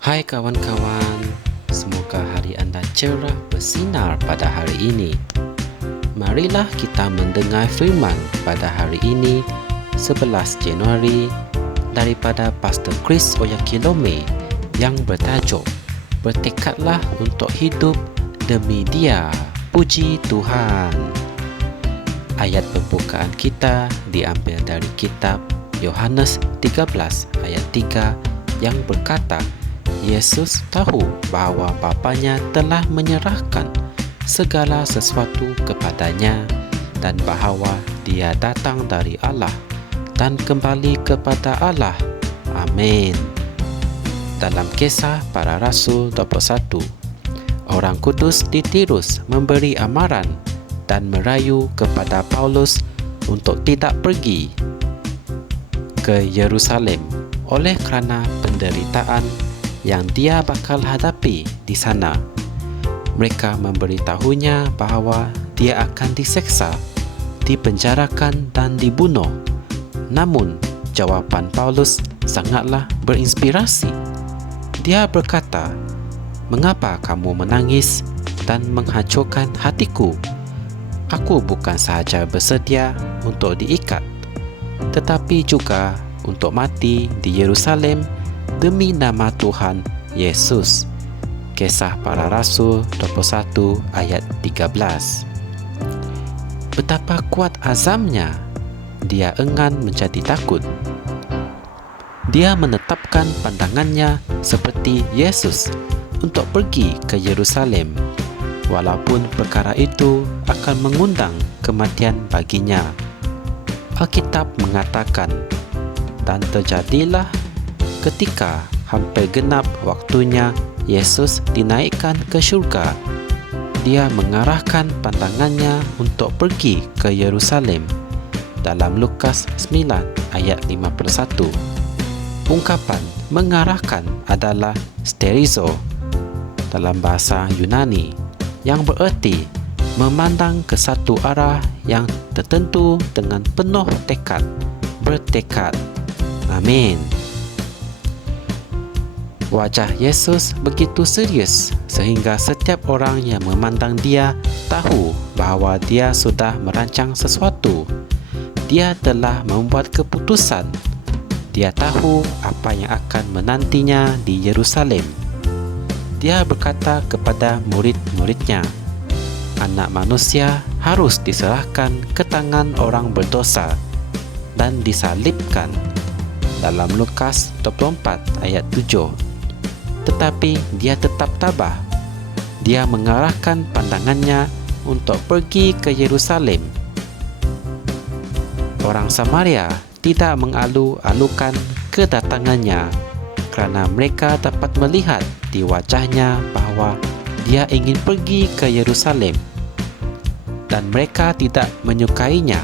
Hai kawan-kawan, semoga hari anda cerah bersinar pada hari ini. Marilah kita mendengar firman pada hari ini 11 Januari daripada Pastor Chris Oyakilome yang bertajuk Bertekadlah untuk hidup demi Dia, puji Tuhan. Ayat pembukaan kita diambil dari kitab Yohanes 13 ayat 3 yang berkata, Yesus tahu bahawa Bapanya telah menyerahkan segala sesuatu kepadanya dan bahawa Dia datang dari Allah dan kembali kepada Allah. Amin. Dalam Kisah Para Rasul 21, orang kudus di Tirus memberi amaran dan merayu kepada Paulus untuk tidak pergi ke Yerusalem oleh kerana penderitaan yang dia bakal hadapi di sana. Mereka memberitahunya bahawa dia akan diseksa, dipenjarakan dan dibunuh. Namun, jawapan Paulus sangatlah berinspirasi. Dia berkata, "Mengapa kamu menangis dan menghancurkan hatiku? Aku bukan sahaja bersedia untuk diikat, tetapi juga untuk mati di Yerusalem demi nama Tuhan Yesus." Kisah Para Rasul 21 ayat 13. Betapa kuat azamnya, dia enggan menjadi takut. Dia menetapkan pandangannya seperti Yesus untuk pergi ke Yerusalem, walaupun perkara itu akan mengundang kematian baginya. Alkitab mengatakan, dan terjadilah ketika hampir genap waktunya Yesus dinaikkan ke syurga, dia mengarahkan pandangannya untuk pergi ke Yerusalem. Dalam Lukas 9 ayat 51, ungkapan mengarahkan adalah sterizo dalam bahasa Yunani, yang bererti memandang ke satu arah yang tertentu dengan penuh tekad, bertekad. Amin. Wajah Yesus begitu serius sehingga setiap orang yang memandang dia tahu bahawa dia sudah merancang sesuatu. Dia telah membuat keputusan. Dia tahu apa yang akan menantinya di Yerusalem. Dia berkata kepada murid-muridnya, Anak manusia harus diserahkan ke tangan orang berdosa dan disalibkan. Dalam Lukas 24 ayat 7. Tetapi dia tetap tabah. Dia mengarahkan pandangannya untuk pergi ke Yerusalem. Orang Samaria tidak mengalu-alukan kedatangannya kerana mereka dapat melihat di wajahnya bahawa dia ingin pergi ke Yerusalem, dan mereka tidak menyukainya.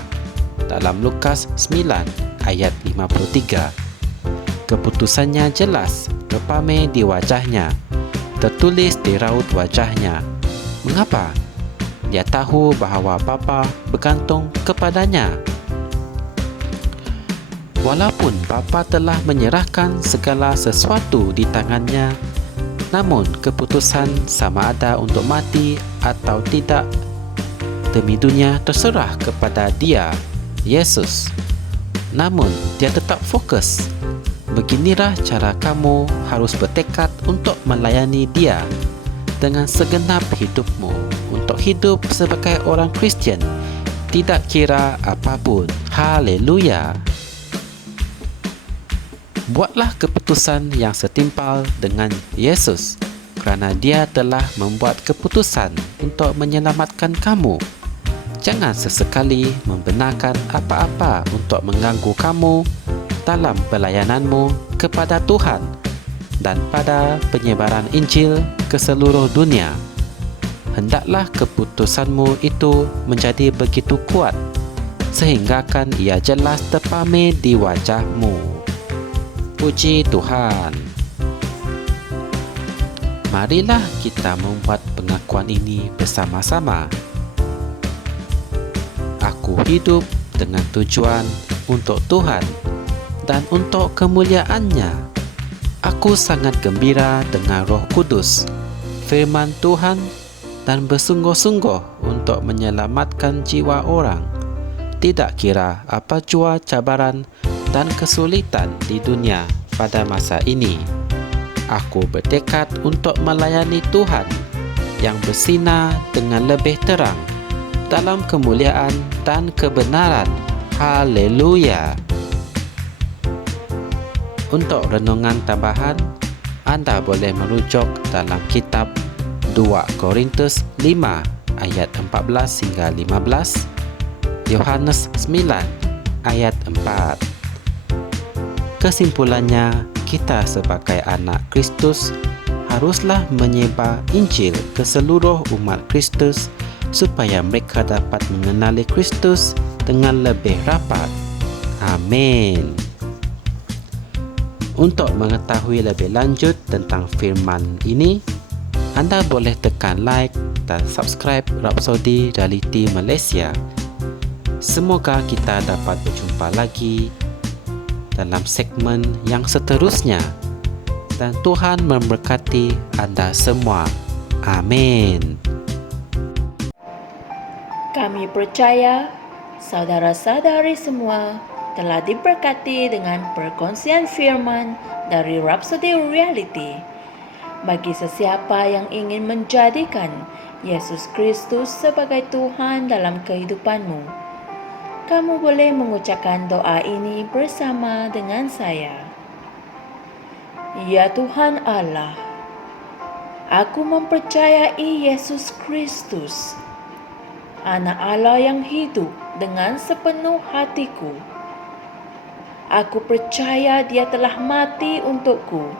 Dalam Lukas 9 ayat 53, keputusannya jelas, terpamer di wajahnya, tertulis di raut wajahnya. Mengapa? Dia tahu bahawa Bapa bergantung kepadanya. Walaupun Bapa telah menyerahkan segala sesuatu di tangannya, namun keputusan sama ada untuk mati atau tidak demi dunia terserah kepada dia, Yesus. Namun dia tetap fokus. Beginilah cara kamu harus bertekad untuk melayani dia dengan segenap hidupmu, untuk hidup sebagai orang Kristian, tidak kira apapun. Haleluya! Buatlah keputusan yang setimpal dengan Yesus, kerana dia telah membuat keputusan untuk menyelamatkan kamu. Jangan sesekali membenarkan apa-apa untuk mengganggu kamu dalam pelayananmu kepada Tuhan dan pada penyebaran Injil ke seluruh dunia. Hendaklah keputusanmu itu menjadi begitu kuat sehinggakan ia jelas terpamer di wajahmu. Puji Tuhan. Marilah kita membuat pengakuan ini bersama-sama. Aku hidup dengan tujuan untuk Tuhan dan untuk kemuliaan-Nya. Aku Aku sangat gembira dengan Roh Kudus, firman Tuhan, dan bersungguh-sungguh untuk menyelamatkan jiwa orang. Tidak kira apa jua cabaran dan kesulitan di dunia pada masa ini. Aku bertekad untuk melayani Tuhan yang bersinar dengan lebih terang dalam kemuliaan dan kebenaran. Haleluya. Untuk renungan tambahan, anda boleh merujuk dalam kitab 2 Korintus 5 ayat 14 hingga 15, Yohanes 9 ayat 4. Kesimpulannya, kita sebagai anak Kristus haruslah menyebar Injil ke seluruh umat Kristus supaya mereka dapat mengenali Kristus dengan lebih rapat. Amin. Untuk mengetahui lebih lanjut tentang firman ini, anda boleh tekan like dan subscribe Rhapsody Reality Malaysia. Semoga kita dapat berjumpa lagi dalam segmen yang seterusnya, dan Tuhan memberkati anda semua. Amin. Kami percaya saudara-saudari semua telah diberkati dengan perkongsian firman dari Rhapsody Reality. Bagi sesiapa yang ingin menjadikan Yesus Kristus sebagai Tuhan dalam kehidupanmu, kamu boleh mengucapkan doa ini bersama dengan saya. Ya Tuhan Allah, aku mempercayai Yesus Kristus, Anak Allah yang hidup dengan sepenuh hatiku. Aku percaya Dia telah mati untukku,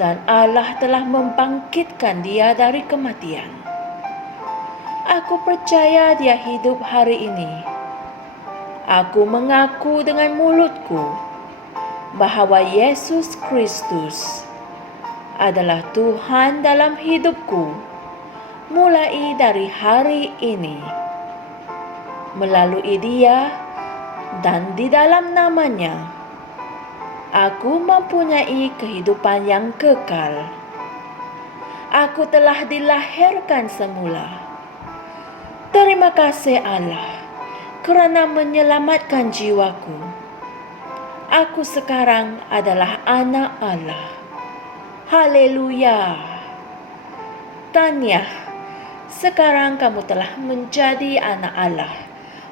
dan Allah telah membangkitkan Dia dari kematian. Aku percaya Dia hidup hari ini. Aku mengaku dengan mulutku bahawa Yesus Kristus adalah Tuhan dalam hidupku mulai dari hari ini. Melalui Dia dan di dalam nama-Nya, aku mempunyai kehidupan yang kekal. Aku telah dilahirkan semula. Terima kasih Allah kerana menyelamatkan jiwaku. Aku sekarang adalah anak Allah. Haleluya. Tahniah, sekarang kamu telah menjadi anak Allah.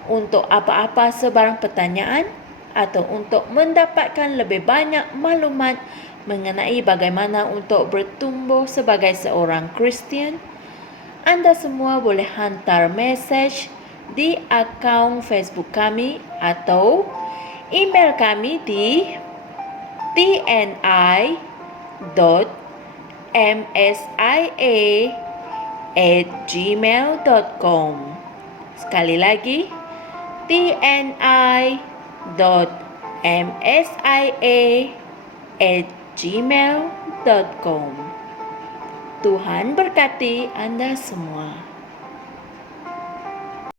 Untuk apa-apa sebarang pertanyaan atau untuk mendapatkan lebih banyak maklumat mengenai bagaimana untuk bertumbuh sebagai seorang Kristian, anda semua boleh hantar mesej di akaun Facebook kami atau email kami di tni.msia@gmail.com. Sekali lagi, tni.msia@gmail.com. Tuhan berkati anda semua.